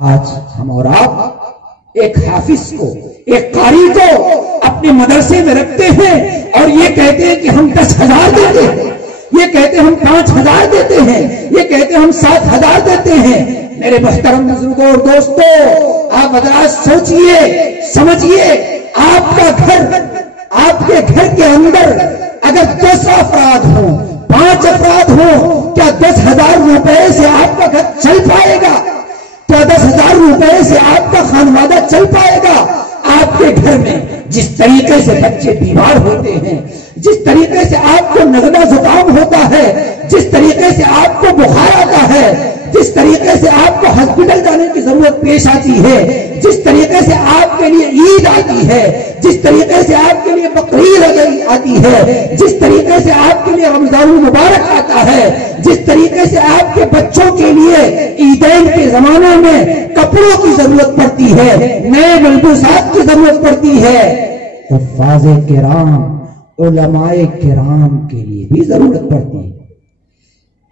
آج ہم اور آپ ایک حافظ کو، ایک قاری کو اپنے مدرسے میں رکھتے ہیں اور یہ کہتے ہیں کہ ہم 10,000 دیتے ہیں، یہ کہتے ہیں ہم 5,000 دیتے ہیں، یہ کہتے ہیں ہم 7,000 دیتے ہیں۔ میرے محترم بزرگوں اور دوستوں، آپ حضرات سوچئے سمجھیے، آپ کا گھر، آپ کے گھر کے اندر اگر 10 افراد ہوں، 5 افراد ہوں، کیا 10,000 روپے سے آپ کا گھر چل پائے گا؟ کیا 10,000 روپے سے آپ کا خانوادہ چل پائے گا؟ آپ کے گھر میں جس طریقے سے بچے بیمار ہوتے ہیں، جس طریقے سے آپ کو نزلہ زکام ہوتا ہے، جس طریقے سے آپ کو بخار آتا ہے، جس طریقے سے آپ کو ہاسپٹل جانے کی ضرورت پیش آتی ہے، جس طریقے سے آپ کے لیے عید آتی ہے، جس طریقے سے آپ کے لیے بقرعید آتی ہے، جس طریقے سے آپ کے لیے رمضان المبارک آتا ہے، جس طریقے سے آپ کے بچوں کے لیے عیدین کے زمانے میں کپڑوں کی ضرورت پڑتی ہے، نئے ملبوسات کی ضرورت پڑتی ہے، حفاظ کرام، علماء کرام کے لیے بھی ضرورت پڑتی ہے۔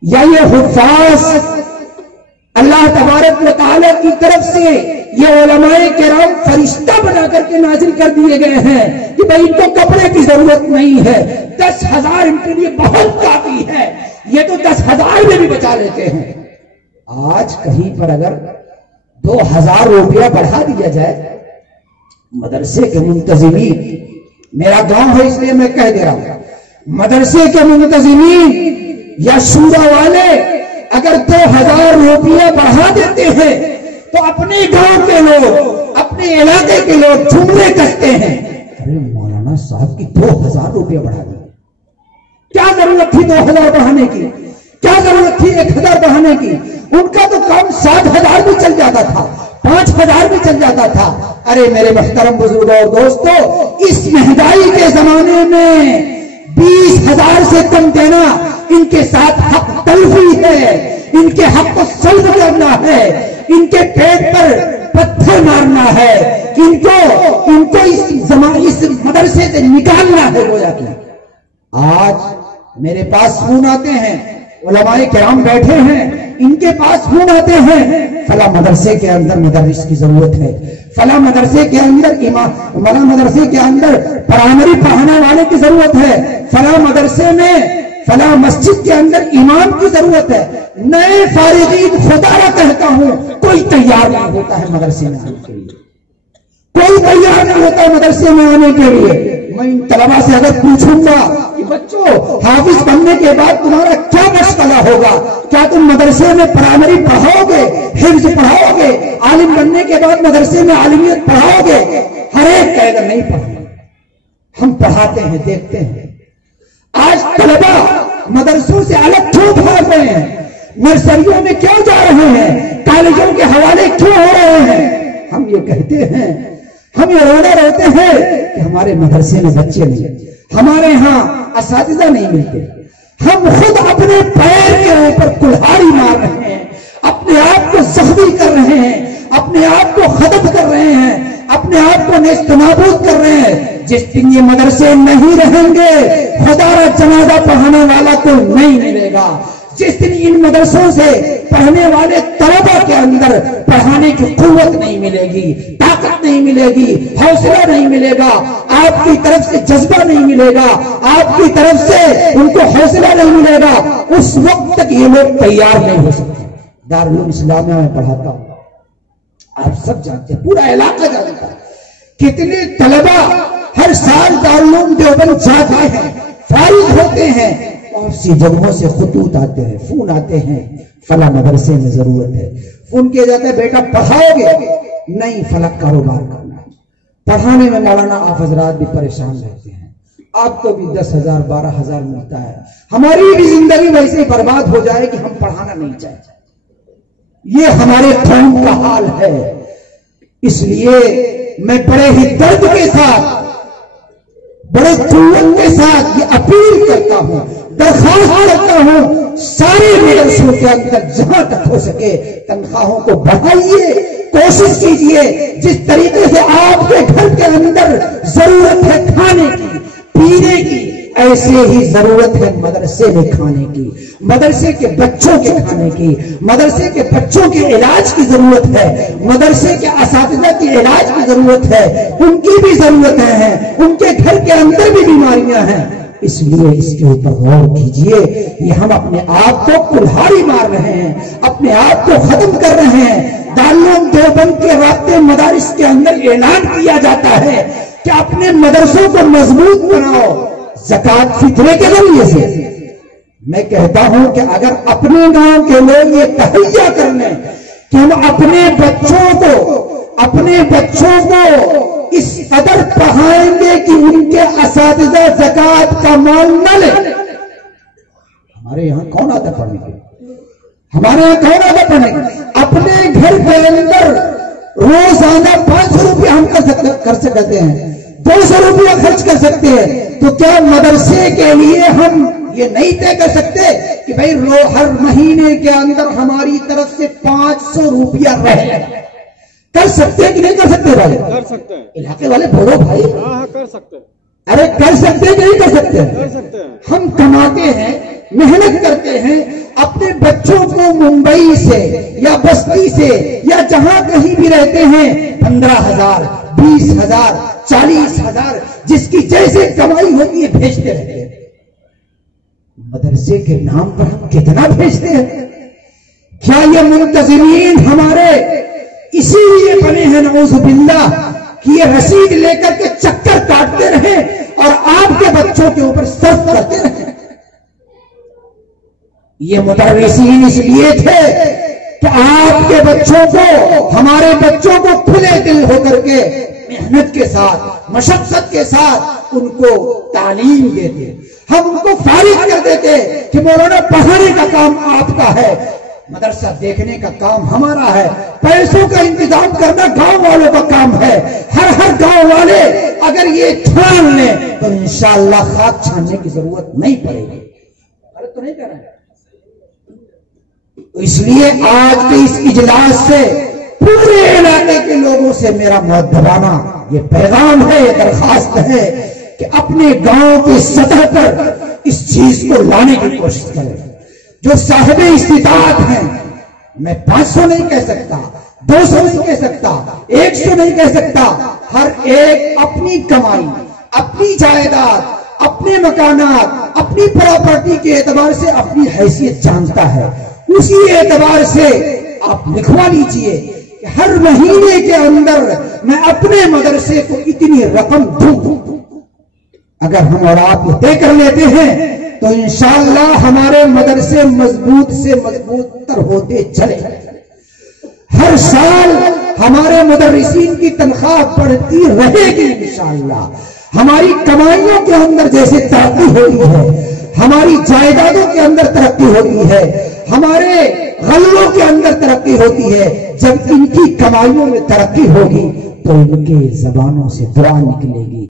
یا یہ حفاظ اللہ تبارک و تعالی کی طرف سے یہ علماء کرام فرشتہ بنا کر کے نازل کر دیے گئے ہیں کہ بھئی ان کو کپڑے کی ضرورت نہیں ہے، 10,000 ان کے لیے بہت کافی ہے، یہ تو 10,000 میں بھی بچا لیتے ہیں۔ آج کہیں پر اگر 2,000 روپیہ بڑھا دیا جائے، مدرسے کے منتظمین، میرا گاؤں ہے اس لیے میں کہہ دے رہا ہوں، مدرسے کے منتظمین یا شورا والے اگر 2,000 روپیہ بڑھا دیتے ہیں تو اپنے گاؤں کے لوگ، اپنے علاقے کے لوگ جملے کہتے ہیں، ارے مولانا صاحب کی 2,000 روپیہ بڑھا دیے، کیا ضرورت تھی 2,000 بڑھانے کی؟ کیا ضرورت تھی 1,000 بڑھانے کی؟ ان کا تو کام 7,000 بھی چل جاتا تھا، 5,000 بھی چل جاتا تھا۔ ارے میرے محترم بزرگوں اور دوستو، اس مہنگائی کے زمانے میں 20,000 سے کم دینا ان کے ساتھ حق تلفی ہے، ان کے حق کو سلب کرنا ہے، ان کے پیٹ پر پتھر مارنا ہے، ان کو اس مدرسے سے نکالنا ہے۔ گویا کہ آج میرے پاس فون آتے ہیں، علماء کرام بیٹھے ہیں، ان کے پاس فون آتے ہیں، فلاں مدرسے کے اندر مدرس کی ضرورت ہے، فلاں مدرسے کے اندر فلاں مدرسے کے اندر پرائمری پڑھانے والے کی ضرورت ہے، فلاں مدرسے میں فلاں مسجد کے اندر امام کی ضرورت ہے۔ نئے فارغین خدا را کہتا ہوں کوئی تیار نہیں ہوتا ہے مدرسے میں آنے کے لیے، کوئی تیار نہیں ہوتا ہے مدرسے میں آنے کے لیے۔ میں ان طلبہ سے اگر پوچھوں گا کہ بچوں حافظ بننے کے بعد تمہارا کیا مشغلہ ہوگا، کیا تم مدرسے میں پرائمری پڑھاؤ گے، حفظ پڑھاؤ گے، عالم بننے کے بعد مدرسے میں عالمیت پڑھاؤ گے؟ ہر ایک کہے گا نہیں پڑھیں، ہم پڑھاتے ہیں، دیکھتے ہیں۔ آج طلبہ مدرسوں سے الگ کیوں بھاگ رہے ہیں؟ نرسریوں میں کیوں جا رہے ہیں؟ کالجوں کے حوالے کیوں ہو رہے ہیں؟ ہم یہ کہتے ہیں، ہم یہ رونا روتے ہیں کہ ہمارے مدرسے میں بچے نہیں، ہمارے ہاں اساتذہ نہیں ملتے، ہم خود اپنے پیر کے اوپر کلہاڑی مار رہے ہیں، اپنے آپ کو زخمی کر رہے ہیں، اپنے آپ کو ختم کر رہے ہیں، اپنے آپ کو نیست نابود کر رہے ہیں۔ جس دن یہ مدرسے نہیں رہیں گے، خدا را جنازہ پڑھانے والا کوئی نہیں ملے گا۔ جس دن ان مدرسوں سے پڑھنے والے طلبہ کے اندر پڑھانے کی قوت نہیں ملے گی، طاقت نہیں ملے گی، حوصلہ نہیں ملے گا، آپ کی طرف سے جذبہ نہیں ملے گا، آپ کی طرف سے ان کو حوصلہ نہیں ملے گا، اس وقت تک یہ لوگ تیار نہیں ہو سکتے۔ دارالعلوم اسلامیہ میں پڑھاتا ہوں، آپ سب جانتے ہیں، پورا علاقہ جانتا ہے، کتنے طلبہ ہر سال دارالعلوم دیوبند جاتے ہیں، فارغ ہوتے ہیں، اور سی جگہوں سے خطوط آتے ہیں، فون آتے ہیں، فلاں مدرسے میں ضرورت ہے۔ فون کیا جاتا ہے بیٹا پڑھاؤ گے؟ نہیں، فلک کاروبار کرنا ہے۔ پڑھانے میں مولانا آپ حضرات بھی پریشان رہتے ہیں، آپ کو بھی 10,000 12,000 ملتا ہے، ہماری بھی زندگی ویسے برباد ہو جائے کہ ہم پڑھانا نہیں چاہتے۔ یہ ہمارے قوم کا حال ہے۔ اس لیے میں بڑے ہی درد کے ساتھ، بڑے قوت کے ساتھ یہ اپیل کرتا ہوں، درخواست کرتا ہوں، سارے مدرسوں کے اندر جہاں تک ہو سکے تنخواہوں کو بڑھائیے، کوشش کیجئے۔ جس طریقے سے آپ کے گھر کے اندر ضرورت ہے کھانے کی، پینے کی، ایسے ہی ضرورت ہے مدرسے میں کھانے کی، مدرسے کے بچوں کے کھانے کی، مدرسے کے بچوں کے علاج کی ضرورت ہے، مدرسے کے اساتذہ کی علاج کی ضرورت ہے، ان کی بھی ضرورتیں ہیں، ان کے گھر کے اندر بھی بیماریاں ہیں۔ اس لیے اس کے اوپر غور کیجئے، یہ ہم اپنے آپ کو کلہاڑی مار رہے ہیں، اپنے آپ کو ختم کر رہے ہیں۔ دارالعلوم دیوبند کے رابطے مدارس کے اندر اعلان کیا جاتا ہے کہ اپنے مدرسوں کو مضبوط بناؤ زکوٰۃ فطرے کے ذریعے سے۔ میں کہتا ہوں کہ اگر اپنے گاؤں کے لوگ یہ تہیا کر لیں کہ ہم اپنے بچوں کو اس قدر پڑھائیں گے کہ ان کے اساتذہ زکوٰۃ کا مال نہ لیں۔ ہمارے یہاں کون آتا پڑھنے کے؟ ہمارے یہاں کون آتا پڑھنے کے؟ اپنے گھر کے اندر روزانہ 500 روپیہ ہم خرچ کرتے ہیں، 200 روپیہ خرچ کر سکتے ہیں، تو کیا مدرسے کے لیے ہم یہ نہیں طے کر سکتے کہ بھئی ہر مہینے کے اندر ہماری طرف سے 500 روپیہ رہے؟ کر سکتے ہیں کہ نہیں کر سکتے بھائی؟ کر سکتے ہیں علاقے والے بولو بھائی۔ ہاں کر سکتے ہیں۔ ارے کر سکتے ہیں کہ نہیں کر سکتے؟ کر سکتے ہیں۔ ہم کماتے ہیں، محنت کرتے ہیں، اپنے بچوں کو ممبئی سے یا بستی سے یا جہاں کہیں بھی رہتے ہیں 15,000 20,000 40,000 جس کی جیسے کمائی ہوتی ہے بھیجتے رہتے ہیں۔ مدرسے کے نام پر ہم کتنا بھیجتے ہیں؟ کیا یہ منتظمین ہمارے اسی لیے بنے ہیں نعوذ باللہ کہ یہ رسید لے کر کے چکر کاٹتے رہیں اور آپ کے بچوں کے اوپر صرف کرتے رہیں؟ یہ مدرسین اس لیے تھے کہ آپ کے بچوں کو، ہمارے بچوں کو کھلے دل ہو کر کے محنت کے ساتھ، مشقت کے ساتھ ان کو تعلیم دیتے، ہم ان کو فارغ کر دیتے کہ مولانا پڑھانے کا کام آپ کا ہے، مدرسہ دیکھنے کا کام ہمارا ہے، پیسوں کا انتظام کرنا گاؤں والوں کا کام ہے۔ ہر گاؤں والے اگر یہ ٹھان لیں تو انشاءاللہ خاک چھاننے کی ضرورت نہیں پڑے گی۔ غلط تو نہیں کر رہے ہیں؟ اس لیے آج کے اس اجلاس سے پورے علاقے کے لوگوں سے میرا مؤدبانہ یہ پیغام ہے، یہ درخواست ہے کہ اپنے گاؤں کی سطح پر اس چیز کو لانے کی کوشش کریں۔ جو صاحب استطاعت ہیں، میں 500 نہیں کہہ سکتا، 200 نہیں کہہ سکتا، 100 نہیں کہہ سکتا، ہر ایک اپنی کمائی، اپنی جائیداد، اپنے مکانات، اپنی پراپرٹی کے اعتبار سے اپنی حیثیت جانتا ہے، اسی اعتبار سے آپ لکھوا لیجئے کہ ہر مہینے کے اندر میں اپنے مدرسے کو اتنی رقم دوں۔ اگر ہم اور آپ کو طے کر لیتے ہیں تو انشاءاللہ ہمارے مدرسے مضبوط سے مضبوط تر ہوتے چلے۔ ہر سال ہمارے مدرسین کی تنخواہ بڑھتی رہے گی انشاءاللہ۔ ہماری کمائیوں کے اندر جیسے ترقی ہوئی ہے، ہماری جائیدادوں کے اندر ترقی ہوتی ہے، ہمارے غلوں کے اندر ترقی ہوتی ہے، جب ان کی کمائیوں میں ترقی ہوگی تو ان کے زبانوں سے دعا نکلے گی۔